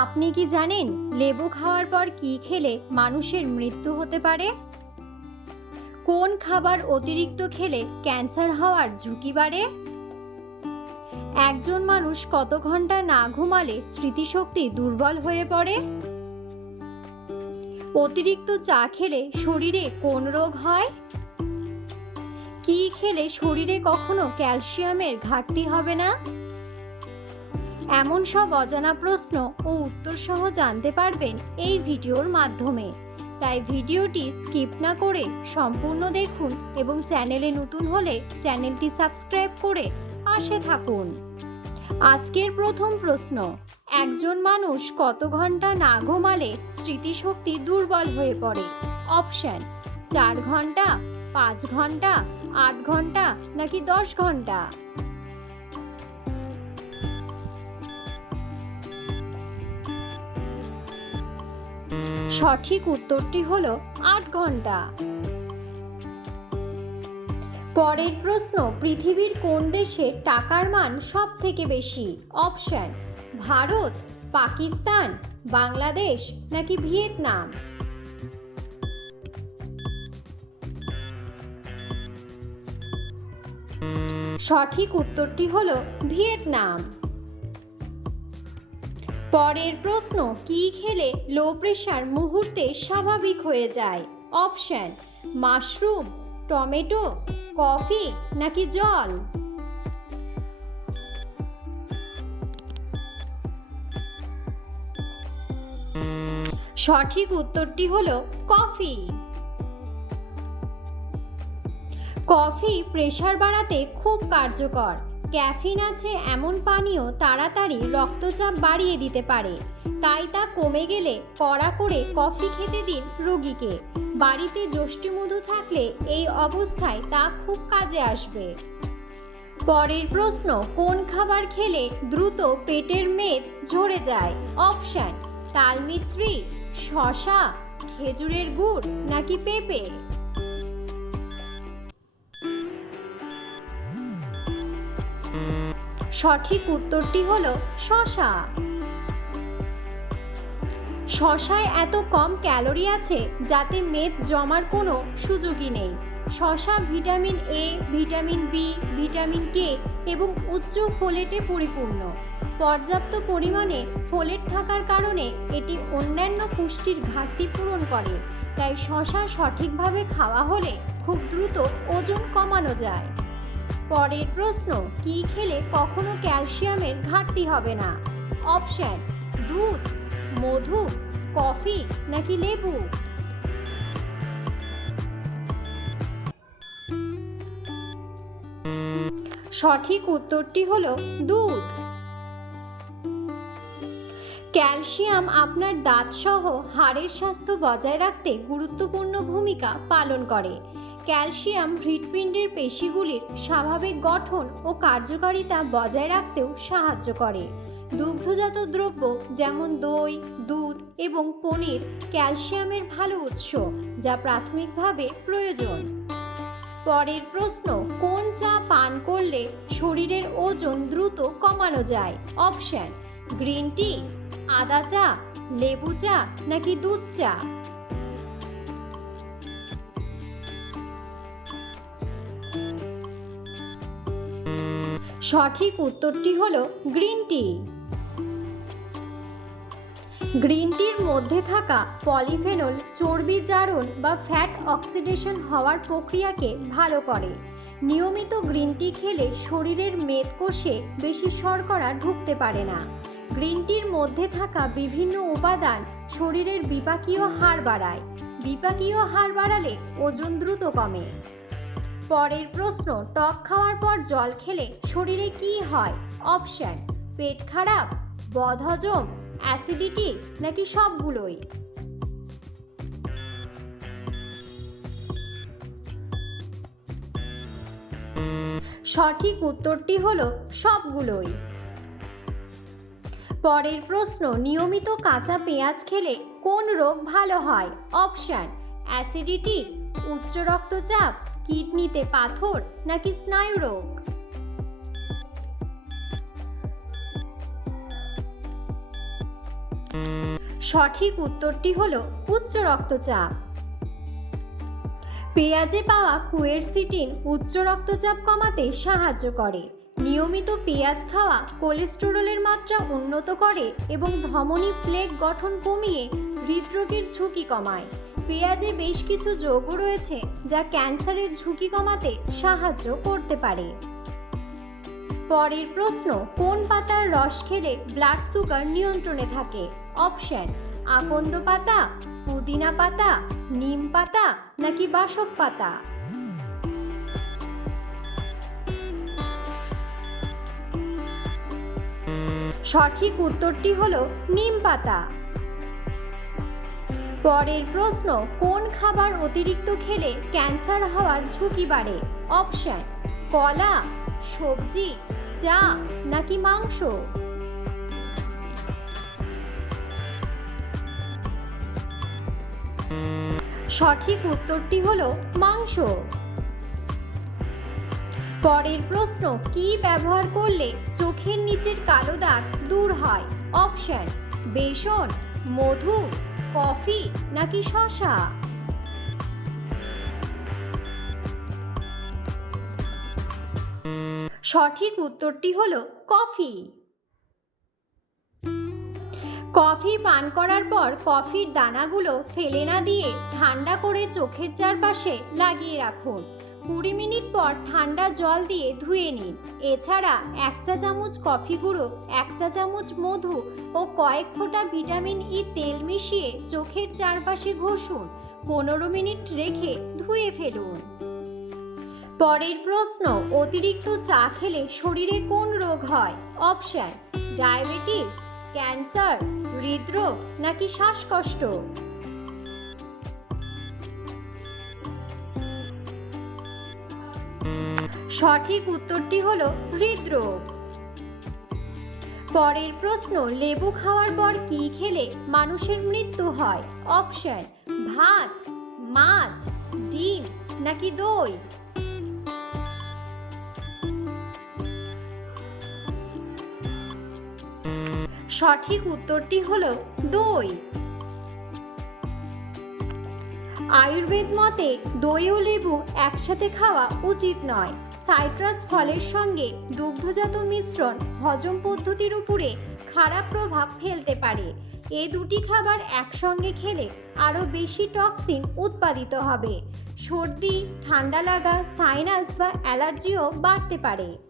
আপনি কি জানেন লেবু খাওয়ার পর কি খেলে মানুষের মৃত্যু হতে পারে? কোন খাবার অতিরিক্ত খেলে ক্যান্সার হওয়ার ঝুঁকি বাড়ে? একজন মানুষ কত ঘণ্টা না ঘুমালে স্মৃতিশক্তি দুর্বল হয়ে পড়ে? অতিরিক্ত চা খেলে শরীরে কোন রোগ হয়? কি খেলে শরীরে কখনো ক্যালসিয়ামের ঘাটতি হবে না? এমন সব অজানা প্রশ্ন ও উত্তর সহ জানতে পারবেন এই ভিডিওর মাধ্যমে। তাই ভিডিওটি স্কিপ না করে সম্পূর্ণ দেখুন এবং চ্যানেলে নতুন হলে চ্যানেলটি সাবস্ক্রাইব করে পাশে থাকুন। আজকের প্রথম প্রশ্ন, একজন মানুষ কত ঘণ্টা না ঘুমালে স্মৃতিশক্তি দুর্বল হয়ে পড়ে? অপশন, চার ঘণ্টা, পাঁচ ঘণ্টা, আট ঘণ্টা নাকি দশ ঘণ্টা? সঠিক উত্তরটি হলো আট ঘণ্টা। পরের প্রশ্ন, পৃথিবীর কোন দেশে টাকার মান সব থেকে বেশি? অপশন, ভারত, পাকিস্তান, বাংলাদেশ নাকি ভিয়েতনাম? সঠিক উত্তরটি হলো ভিয়েতনাম। পরের প্রশ্ন, কি খেলে লো প্রেশার মুহূর্তে স্বাভাবিক হয়ে যায়? অপশন মাশরুম টমেটো কফি নাকি জল? সঠিক উত্তরটি হলো কফি কফি প্রেশার বাড়াতে খুব কার্যকর। ক্যাফিন আছে এমন পানীয় তাড়াতাড়ি রক্তচাপ বাড়িয়ে দিতে পারে। তাই তা কমে গেলে কড়া করে কফি খেতে দিন রোগীকে। বাড়িতে যষ্টিমধু থাকলে এই অবস্থায় তা খুব কাজে আসবে। পরের প্রশ্ন, কোন খাবার খেলে দ্রুত পেটের মেদ ঝরে যায়? অপশন তালমিত্রি শশা খেজুরের গুড় নাকি পেঁপে? সঠিক উত্তরটি হলো শশা। শশায় এত কম ক্যালোরি আছে যাতে মেদ জমার কোনো সুযোগই নেই। শশা vitamin A vitamin B vitamin K এবং উচ্চ ফোলেটে পরিপূর্ণ। পর্যাপ্ত পরিমাণে ফোলেট থাকার কারণে এটি অন্যান্য পুষ্টির ঘাটতি পূরণ করে। তাই শশা সঠিকভাবে খাওয়া হলে খুব দ্রুত ওজন কমানো যায়। পরের প্রশ্ন, কি খেলে কখনো ক্যালসিয়ামের ঘাটতি হবে না? অপশন, দুধ, মধু, কফি নাকি লেবু? সঠিক উত্তরটি হলো দুধ। ক্যালসিয়াম আপনার দাঁতসহ হাড়ের স্বাস্থ্য বজায় রাখতে গুরুত্বপূর্ণ ভূমিকা পালন করে। ক্যালসিয়াম হৃৎপিণ্ডের পেশিগুলির স্বাভাবিক গঠন ও কার্যকারিতা বজায় রাখতেও সাহায্য করে। দুগ্ধজাত দ্রব্য যেমন দই, দুধ এবং পনির ক্যালসিয়ামের ভালো উৎস, যা প্রাথমিকভাবে প্রয়োজন। পরের প্রশ্ন, কোন চা পান করলে শরীরের ওজন দ্রুত কমানো যায়? অপশন, গ্রিন টি, আদা চা, লেবু চা নাকি দুধ চা? সঠিক উত্তরটি হলো গ্রিন টি। গ্রিন টির মধ্যে থাকা পলিফেনল, চর্বি জারণ বা ফ্যাট অক্সিডেশন হওয়ার প্রক্রিয়াকে ভালো করে। নিয়মিত গ্রিন টি খেলে শরীরের মেদ কোষে বেশি শর্করা ঢুকতে পারে না। গ্রিন টির মধ্যে থাকা বিভিন্ন উপাদান শরীরের বিপাকীয় হার বাড়ায়। বিপাকীয় হার বাড়ালে ওজন দ্রুত কমে। পরের প্রশ্ন, টক খাওয়ার পর জল খেলে শরীরে কি হয়? অপশন, পেট খারাপ, বদহজম, অ্যাসিডিটি নাকি সবগুলোই? সঠিক উত্তরটি হলো সবগুলোই। পরের প্রশ্ন, নিয়মিত কাঁচা পেঁয়াজ খেলে কোন রোগ ভালো হয়? অপশন, অ্যাসিডিটি, উচ্চ রক্তচাপ কিডনিতে পাথর নাকি স্নায়ু রোগ? সঠিক উত্তরটি হল উচ্চ রক্তচাপ। পেঁয়াজে পাওয়া কুয়েরসিটিন উচ্চ রক্তচাপ কমাতে সাহায্য করে। নিয়মিত পেঁয়াজ খাওয়া কোলেস্টেরলের মাত্রা উন্নত করে এবং ধমনী প্লেগ গঠন কমিয়ে হৃদরোগের ঝুঁকি কমায়। পেঁয়াজে বেশ কিছু যৌগ রয়েছে যা ক্যান্সারের ঝুঁকি কমাতে সাহায্য করতে পারে। পরের প্রশ্ন, কোন পাতার রস খেলে ব্লাড সুগার নিয়ন্ত্রণে থাকে? অপশন, আকন্দ পাতা, পুদিনা পাতা, নিম পাতা নাকি বাসক পাতা? সঠিক উত্তরটি হলো নিম পাতা। পরের প্রশ্ন, কোন খাবার অতিরিক্ত খেলে ক্যান্সার হওয়ার ঝুঁকি বাড়ে? অপশন, কলা, সবজি, চা নাকি মাংস? সঠিক উত্তরটি হলো মাংস। পরের প্রশ্ন, কি ব্যবহার করলে চোখের নিচের কালো দাগ দূর হয়? অপশন, বেসন, মধু কফি নাকি শশা? সঠিক উত্তরটি হলো কফি। কফি পান করার পর কফির দানাগুলো ফেলে না দিয়ে ঠান্ডা করে চোখের চারপাশে লাগিয়ে রাখুন। কুড়ি মিনিট পর ঠান্ডা জল দিয়ে ধুয়ে নিন। এছাড়া এক চা চামচ কফি গুঁড়ো, এক চা চামচ মধু ও কয়েক ফোঁটা ভিটামিন ই তেল মিশিয়ে চোখের চারপাশে ঘষুন। পনেরো মিনিট রেখে ধুয়ে ফেলুন। পরের প্রশ্ন, অতিরিক্ত চা খেলে শরীরে কোন রোগ হয়? অপশন, ডায়াবেটিস, ক্যান্সার, হৃদরোগ নাকি শ্বাসকষ্ট? সঠিক উত্তরটি হলো হৃদরোগ। পরের প্রশ্ন, লেবু খাওয়ার পর কি খেলে মানুষের মৃত্যু হয়? অপশন, ভাত, মাছ, ডিম নাকি দই? সঠিক উত্তরটি হলো দই। আয়ুর্বেদ মতে দই ও লেবু একসাথে খাওয়া উচিত নয়। সাইট্রাস ফলের সঙ্গে দুগ্ধজাত মিশ্রণ হজম পদ্ধতির উপরে খারাপ প্রভাব ফেলতে পারে। এ দুটি খাবার একসঙ্গে খেলে আরও বেশি টক্সিন উৎপাদিত হবে। সর্দি, ঠান্ডা লাগা, সাইনাস বা অ্যালার্জিও বাড়তে পারে।